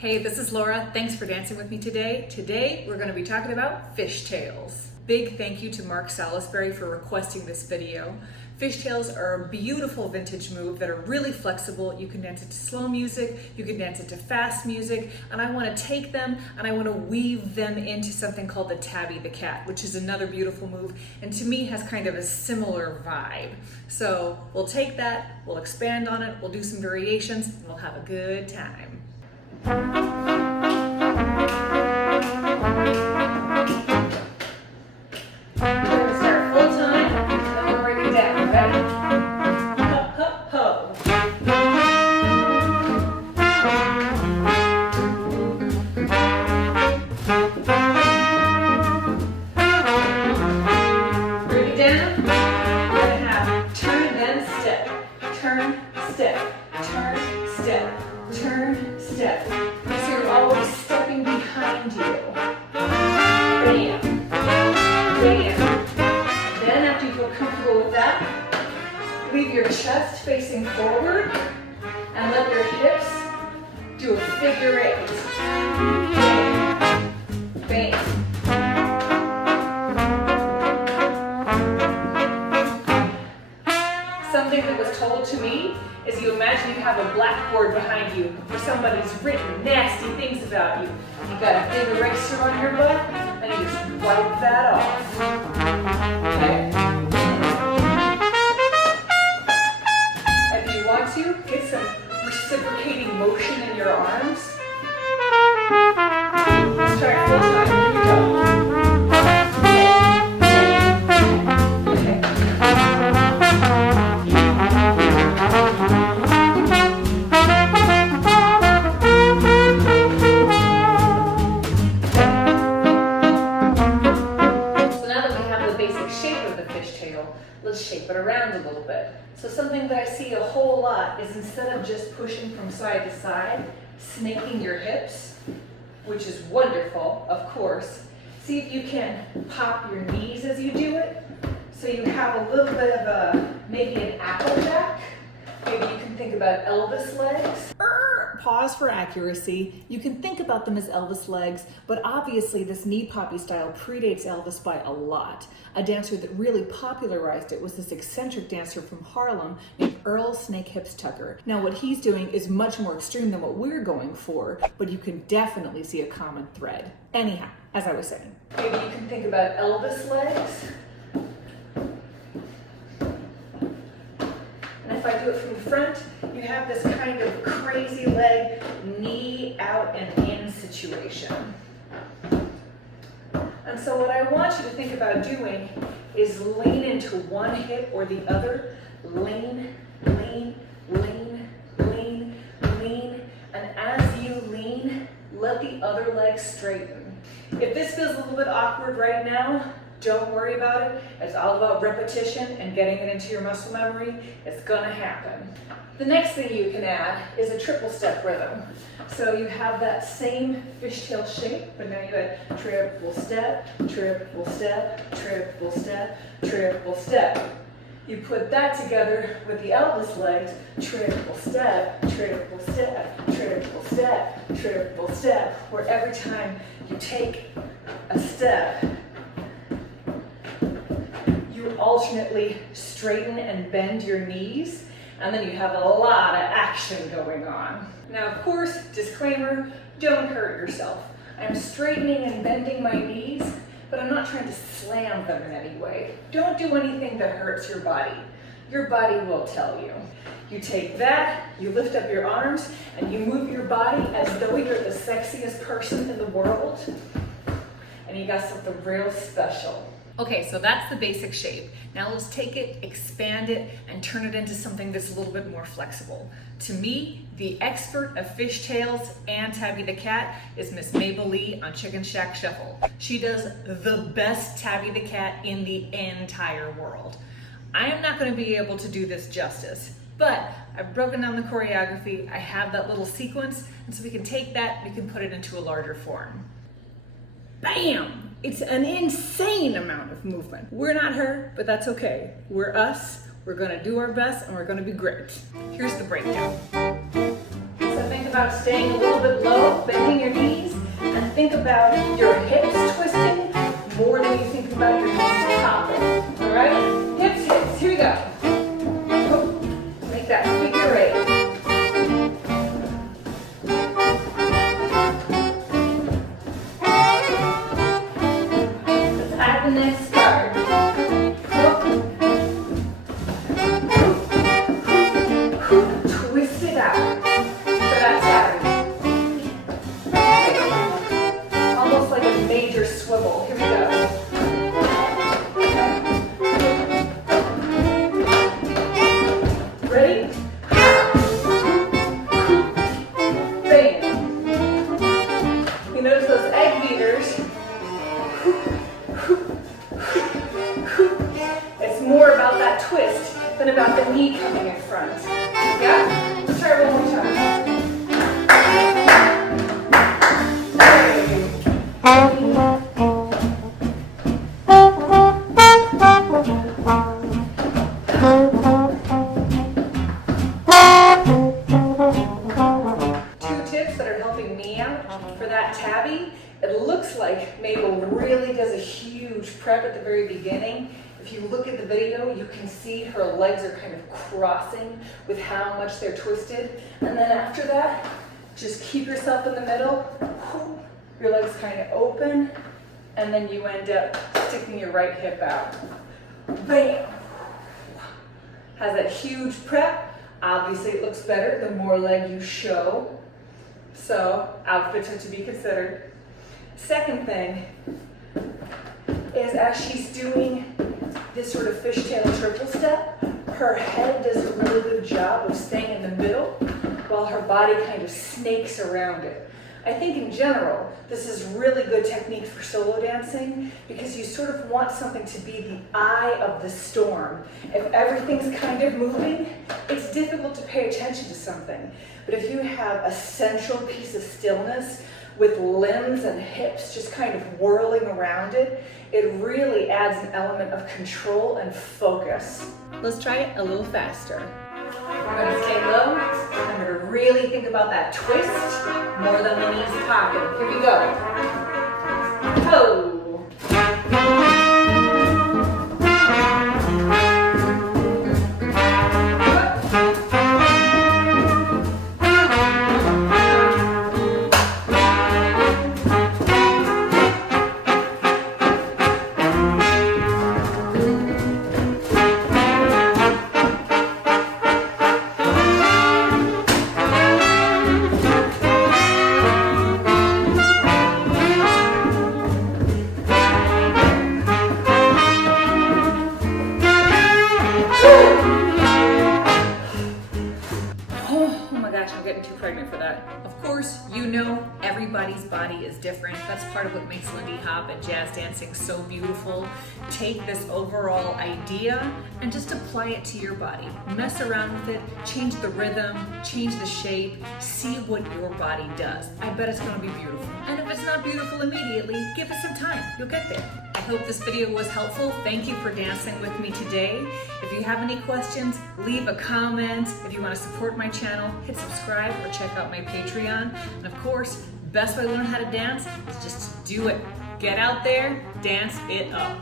Hey, this is Laura. Thanks for dancing with me today. Today, we're going to be talking about fishtails. Big thank you to Mark Salisbury for requesting this video. Fishtails are a beautiful vintage move that are really flexible. You can dance it to slow music, you can dance it to fast music, and I want to take them and I want to weave them into something called the Tabby the cat, which is another beautiful move, and to me has kind of a similar vibe. So we'll take that, we'll expand on it, we'll do some variations, and we'll have a good time. We're going to start full time, and then we'll bring it down. Ready? Ho, ho, ho. Bring it down. We're going to have turn, then step. Turn, step. Turn, step. Turn, step. So you're always stepping behind you. Bam. Bam. Then after you feel comfortable with that, leave your chest facing forward and let your hips do a figure eight. Bam. Bam. Something that was told to me is you imagine you have a blackboard behind you where somebody's written nasty things about you. You got a big eraser on your butt and you just wipe that off. Okay? If you want to, get some reciprocating motion in your arms. Let's try it full time. Here we go. Let's shape it around a little bit. So something that I see a whole lot is instead of just pushing from side to side, snaking your hips, which is wonderful, of course. See if you can pop your knees as you do it. So you have a little bit of maybe an applejack. Maybe you can think about Elvis legs. Pause for accuracy. You can think about them as Elvis legs, but obviously this knee poppy style predates Elvis by a lot. A dancer that really popularized it was this eccentric dancer from Harlem named Earl Snake Hips Tucker. Now what he's doing is much more extreme than what we're going for, but you can definitely see a common thread. Anyhow, as I was saying, maybe you can think about Elvis legs. If I do it from the front, you have this kind of crazy leg, knee out and in situation. And so what I want you to think about doing is lean into one hip or the other. Lean, lean, lean, lean, lean. And as you lean, let the other leg straighten. If this feels a little bit awkward right now, don't worry about it. It's all about repetition and getting it into your muscle memory. It's gonna happen. The next thing you can add is a triple step rhythm. So you have that same fishtail shape, but now you add triple step, triple step, triple step, triple step. You put that together with the Elvis legs, triple step, triple step, triple step, triple step, where every time you take a step, you alternately straighten and bend your knees, and then you have a lot of action going on. Now, of course, disclaimer, don't hurt yourself. I'm straightening and bending my knees, but I'm not trying to slam them in any way. Don't do anything that hurts your body. Your body will tell you. You take that, you lift up your arms, and you move your body as though you're the sexiest person in the world, and you got something real special. Okay, so that's the basic shape. Now let's take it, expand it, and turn it into something that's a little bit more flexible. To me, the expert of fishtails and Tabby the cat is Miss Mable on Chicken Shack Shuffle. She does the best Tabby the cat in the entire world. I am not going to be able to do this justice, but I've broken down the choreography, I have that little sequence, and so we can take that, we can put it into a larger form. Bam! It's an insane amount of movement. We're not her, but that's okay. We're us, we're gonna do our best, and we're gonna be great. Here's the breakdown. So think about staying a little bit low, bending your knees, and think about your hips twisting more than you think about your knees popping. All right? Hips, hips. Here we go. Make that figure eight. Let's add the next part. Twist it out for that Tabby. Almost like a major swivel. Here we go. Ready? Bam. You notice those egg beaters. It's more about that twist than about the knee coming in front. Yeah? Let's try it one more time. Two tips that are helping me out for that Tabby. It looks like Mable really does a huge prep at the very beginning. If you look at the video, you can see her legs are kind of crossing with how much they're twisted. And then after that, just keep yourself in the middle. Your legs kind of open. And then you end up sticking your right hip out. Bam! Has that huge prep. Obviously, it looks better the more leg you show. So, outfits are to be considered. Second thing is as she's doing this sort of fishtail triple step, her head does a really good job of staying in the middle while her body kind of snakes around it. I think in general, this is really good technique for solo dancing because you sort of want something to be the eye of the storm. If everything's kind of moving, it's difficult to pay attention to something. But if you have a central piece of stillness with limbs and hips just kind of whirling around it, it really adds an element of control and focus. Let's try it a little faster. We're going to stay low. I'm going to really think about that twist more than the knees popping. Here we go. Toe. I'm getting too pregnant for that. Of course, you know everybody's body is different. That's part of what makes Lindy Hop and jazz dancing so beautiful. Take this overall idea and just apply it to your body. Mess around with it, change the rhythm, change the shape, see what your body does. I bet it's gonna be beautiful. And if it's not beautiful immediately, give it some time, you'll get there. I hope this video was helpful. Thank you for dancing with me today. If you have any questions, leave a comment. If you want to support my channel, hit subscribe or check out my Patreon. And of course, best way to learn how to dance is just do it. Get out there, dance it up.